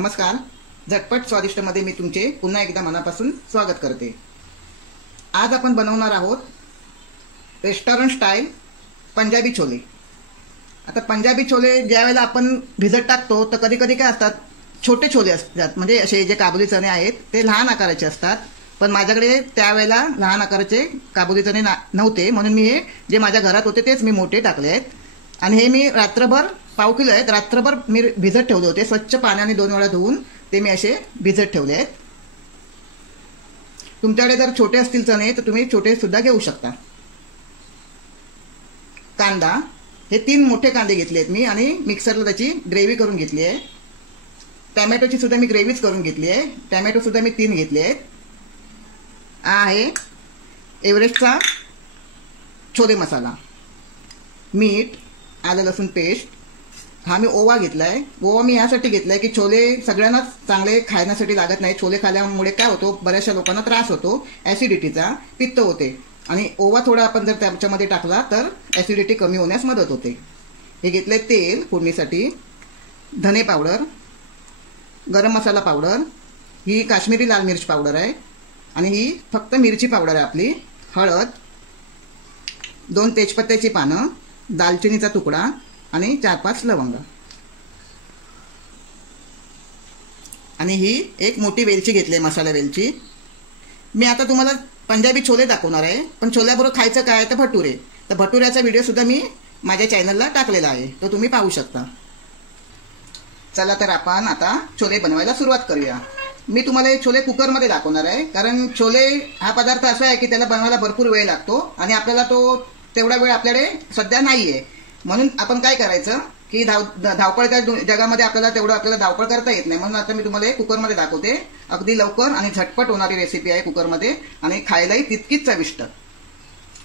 नमस्कार. झटपट स्वादिष्टमध्ये मी तुमचे पुन्हा एकदा मनापासून स्वागत करते. आज आपण बनवणार आहोत रेस्टॉरंट स्टाईल पंजाबी छोले. आता पंजाबी छोले ज्यावेळेला आपण भिजत टाकतो तर कधी कधी काय असतात, छोटे छोले असतात. म्हणजे असे जे काबुली चणे आहेत ते लहान आकाराचे असतात, पण माझ्याकडे त्यावेळेला लहान आकाराचे काबुली चणे नव्हते, म्हणून मी हे जे माझ्या घरात होते तेच मी मोठे टाकले आहेत. आणि हे मी रात्रभर पाव किलो आहेत, रात्रभर मी भिजत ठेवले होते. स्वच्छ पाण्याने 2 वेळा धुवून ते मी असे भिजत ठेवले आहेत. तुमच्याकडे जर छोटे असतील चणे तर तुम्ही छोटे सुद्धा घेऊ शकता. कांदा, हे 3 मोठे कांदे घेतले आहेत मी आणि मिक्सरला त्याची ग्रेव्ही करून घेतली आहे. टॅमॅटोची सुद्धा मी ग्रेव्हीच करून घेतली आहे. टॅमॅटो सुद्धा मी 3 घेतले आहेत. हा आहे एव्हरेस्टचा छोले मसाला, मीठ, आलं लसूण पेस्ट. हा मी ओवा घेतला आहे. ओवा मी यासाठी घेतला आहे की छोले सगळ्यांनाच चांगले खाण्यासाठी लागत नाही. छोले खाल्यामुळे काय होतो, बऱ्याचशा लोकांना त्रास होतो ॲसिडिटीचा, पित्त होते. आणि ओवा थोडा आपण जर त्याच्यामध्ये टाकला तर ॲसिडिटी कमी होण्यास मदत होते. हे घेतलं आहे तेल फोडणीसाठी, धने पावडर, गरम मसाला पावडर, ही काश्मीरी लाल मिर्च पावडर आहे आणि ही फक्त मिरची पावडर आहे आपली, हळद, 2 तेजपत्त्याची पानं, दालचिनीचा तुकडा आणि 4-5 लवंग. आणि ही एक मोठी वेलची घेतली आहे, मसाला वेलची. मी आता तुम्हाला पंजाबी छोले दाखवणार आहे, पण छोल्याबरोबर खायचं काय तर भटुरे. तर भटुऱ्याचा व्हिडिओ सुद्धा मी माझ्या चॅनलला टाकलेला आहे, तो तुम्ही पाहू शकता. चला तर आपण आता छोले बनवायला सुरुवात करूया. मी तुम्हाला हे छोले कुकरमध्ये दाखवणार आहे, कारण छोले हा पदार्थ असा आहे की त्याला बनवायला भरपूर वेळ लागतो आणि आपल्याला तो तेवढा वेळ आपल्याकडे सध्या नाही आहे. म्हणून आपण काय करायचं की धावपळच्या जगामध्ये आपल्याला धावपळ करता येत नाही. म्हणून आता मी तुम्हाला कुकरमध्ये दाखवते. अगदी लवकर आणि झटपट होणारी रेसिपी आहे कुकरमध्ये आणि खायलाही तितकीच चविष्ट.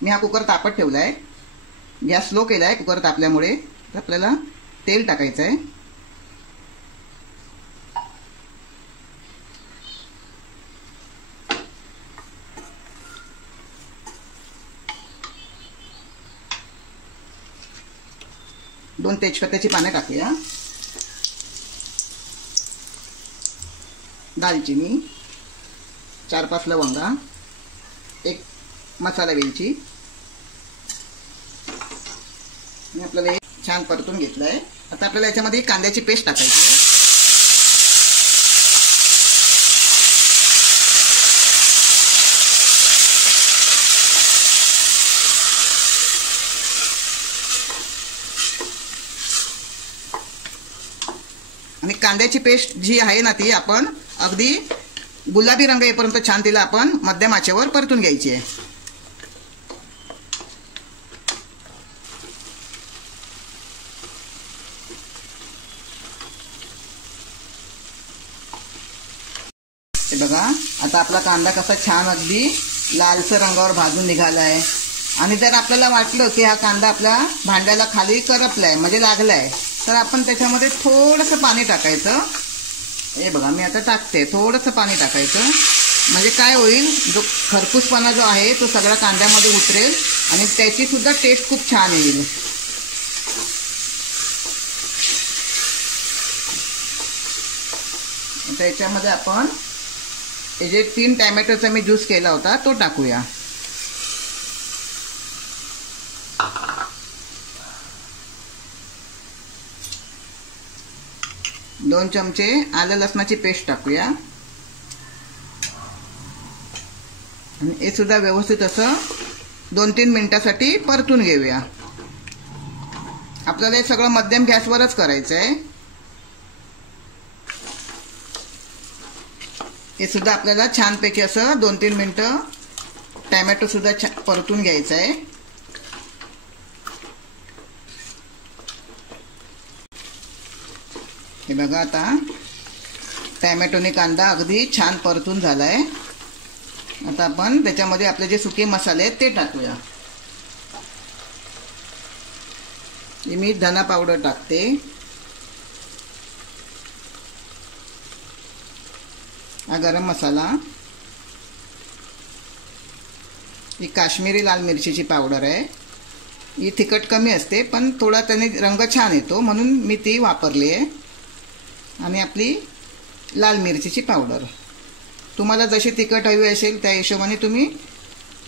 मी हा कुकर तापत ठेवला आहे, गॅस स्लो केला आहे कुकर तापल्यामुळे. तर आपल्याला तेल टाकायचं आहे. दोन तेजपत्त्याची पाने टाकूया, दालचिनी, 4-5 लवंगा, 1 मसाला वेलची. मी आपल्याला हे छान परतून घेतलं आहे. आता आपल्याला याच्यामध्ये कांद्याची पेस्ट टाकायची आहे. आणि कांद्याची पेस्ट जी आहे ना ती आपण अगदी गुलाबी रंग येईपर्यंत छान तिला आपण मध्यम आचेवर परतून घ्यायची आहे. हे बघा, आता आपला कांदा कसा छान अगदी लालसर रंगावर भाजून निघाला आहे. आणि जर आपल्याला वाटलं की हा कांदा आपल्या भांड्याला खाली करपलाय म्हणजे लागलाय, तर आपण त्याच्यामध्ये थोडंसं पाणी टाकायचं. हे बघा मी आता टाकते, थोडंसं पाणी टाकायचं. म्हणजे काय होईल, जो खरपूसपणा जो आहे तो सगळा कांद्यामध्ये उतरेल आणि त्याची सुद्धा टेस्ट खूप छान येईल. त्याच्यामध्ये आपण हे जे 3 टॅमॅटोचा मी ज्यूस केला होता तो टाकूया. 2 चमचे आलं लसणाची पेस्ट टाकूया आणि हे सुद्धा व्यवस्थित असं 2-3 मिनिटासाठी परतून घेऊया. आपल्याला हे सगळं मध्यम गॅसवरच करायचं आहे. हे सुद्धा आपल्याला छानपैकी असं 2-3 मिनिटं टॅमॅटो सुद्धा परतून घ्यायचं आहे. हे बघा, आता टॅमॅटोने कांदा अगदी छान परतून झालाय. आता आपण त्याच्यामध्ये आपले जे सुके मसाले आहेत ते टाकूया. मी धना पावडर टाकते, हा गरम मसाला, ही काश्मीरी लाल मिरचीची पावडर आहे. ही तिखट कमी असते पण थोडा त्याने रंग छान येतो म्हणून मी ती वापरली आहे. आणि आपली लाल मिरचीची पावडर. तुम्हाला जशी तिखट हवी असेल त्या हिशोबाने तुम्ही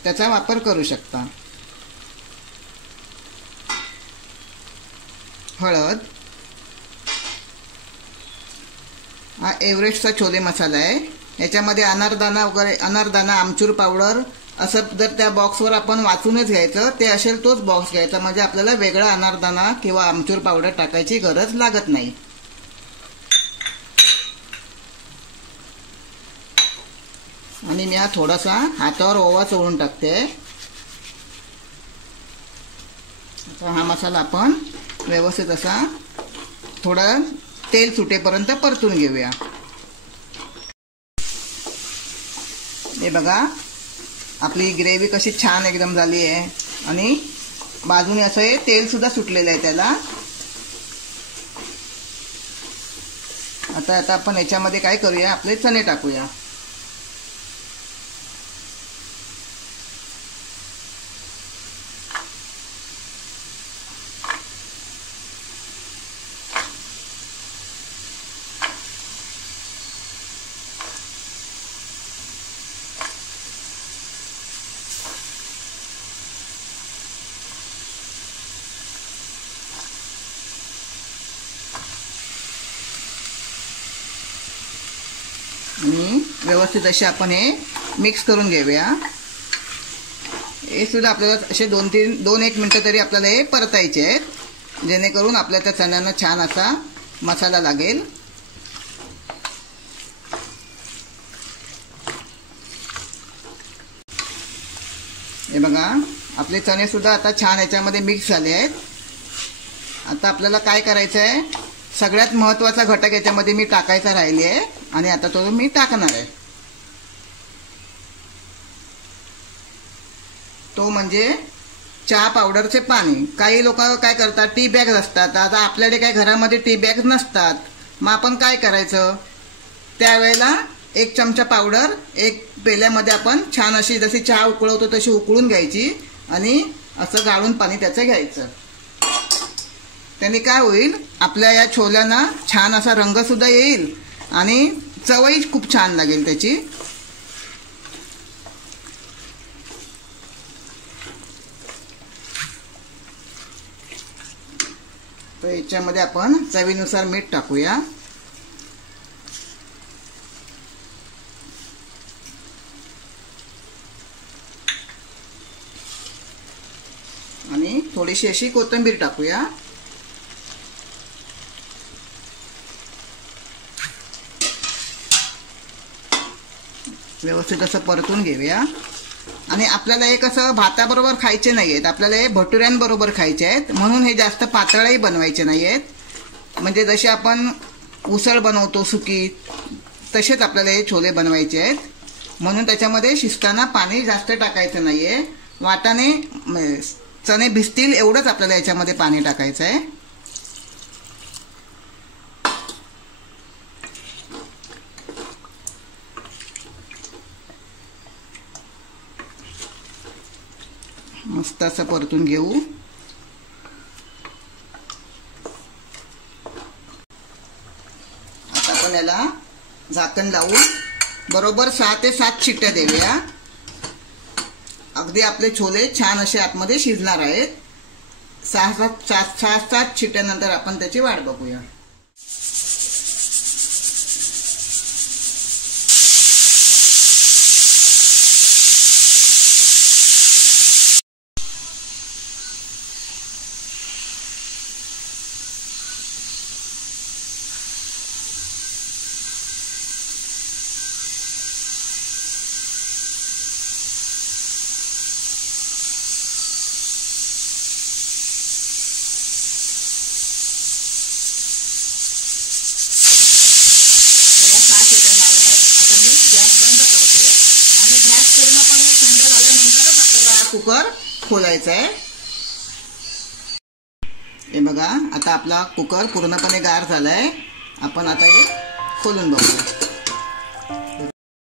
त्याचा वापर करू शकता. हळद. हा एव्हरेस्टचा छोले मसाला आहे. याच्यामध्ये अनारदाना वगैरे, अनारदाना, आमचूर पावडर असं जर त्या बॉक्सवर आपण वाचूनच घ्यायचं, ते असेल तोच बॉक्स घ्यायचा, म्हणजे आपल्याला वेगळा अनारदाना किंवा आमचूर पावडर टाकायची गरज लागत नाही. आणि मी हा थोडासा हातावर ओवा चोळून टाकते. आता हा मसाला आपण व्यवस्थित असा थोडा तेल सुटेपर्यंत परतून घेऊया. हे बघा, आपली ग्रेव्ही कशी छान एकदम झाली आहे आणि बाजूने असं हे तेल सुद्धा सुटलेलं आहे त्याला. आता आपण याच्यामध्ये काय करूया, आपले चणे टाकूया. आणि व्यवस्थित असे आपण हे मिक्स करून घेऊया. हे सुद्धा आपल्याला असे 2-1 मिनिटं तरी आपल्याला हे परतायचे आहेत, जेणेकरून आपल्या त्या चण्यांना छान असा मसाला लागेल. हे बघा, आपले चणे सुद्धा आता छान याच्यामध्ये मिक्स झाले आहेत. आता आपल्याला काय करायचं आहे, सगळ्यात महत्त्वाचा घटक याच्यामध्ये मी टाकायचा राहिली आहे आणि आता तो मी टाकणार आहे. तो म्हणजे चहा पावडरचे पाणी. काही लोक काय करतात, टी बॅग असतात. आता आपल्याकडे काय घरामध्ये टी बॅग नसतात, मग आपण काय करायचं, त्यावेळेला 1 चमचा पावडर 1 पेल्यामध्ये आपण छान अशी, जशी चहा उकळवतो तशी उकळून घ्यायची आणि असं गाळून पाणी त्याचं घ्यायचं. त्याने काय होईल, आपल्या या छोल्यांना छान असा रंग सुद्धा येईल आणि चवही खूप छान लागेल त्याची. तर याच्यामध्ये आपण चवीनुसार मीठ टाकूया. आणि थोडीशी अशी कोथिंबीर टाकूया. व्यवस्थित असं परतून घेऊया. आणि आपल्याला हे कसं भाताबरोबर खायचे नाही आहेत, आपल्याला हे भटुऱ्यांबरोबर खायचे आहेत, म्हणून हे जास्त पातळही बनवायचे नाही आहेत. म्हणजे जसे आपण उसळ बनवतो सुकी, तसेच आपल्याला हे छोले बनवायचे आहेत. म्हणून त्याच्यामध्ये शिजताना पाणी जास्त टाकायचं नाही आहे. वाटाणे चणे भिजतील एवढंच आपल्याला याच्यामध्ये पाणी टाकायचं आहे. मस्त असं परतून घेऊ. आता आपण याला झाकण लावून बरोबर 6 ते 7 शिट्ट्या देऊया. अगदी आपले छोले छान असे आतमध्ये शिजणार आहेत. 6-7 शिट्ट्यानंतर आपण त्याची वाट बघूया. कुकर खोलायचा आहे. हे बघा, आता आपला कुकर पूर्णपणे गार झालाय. आपण आता हे खोलून बघूया.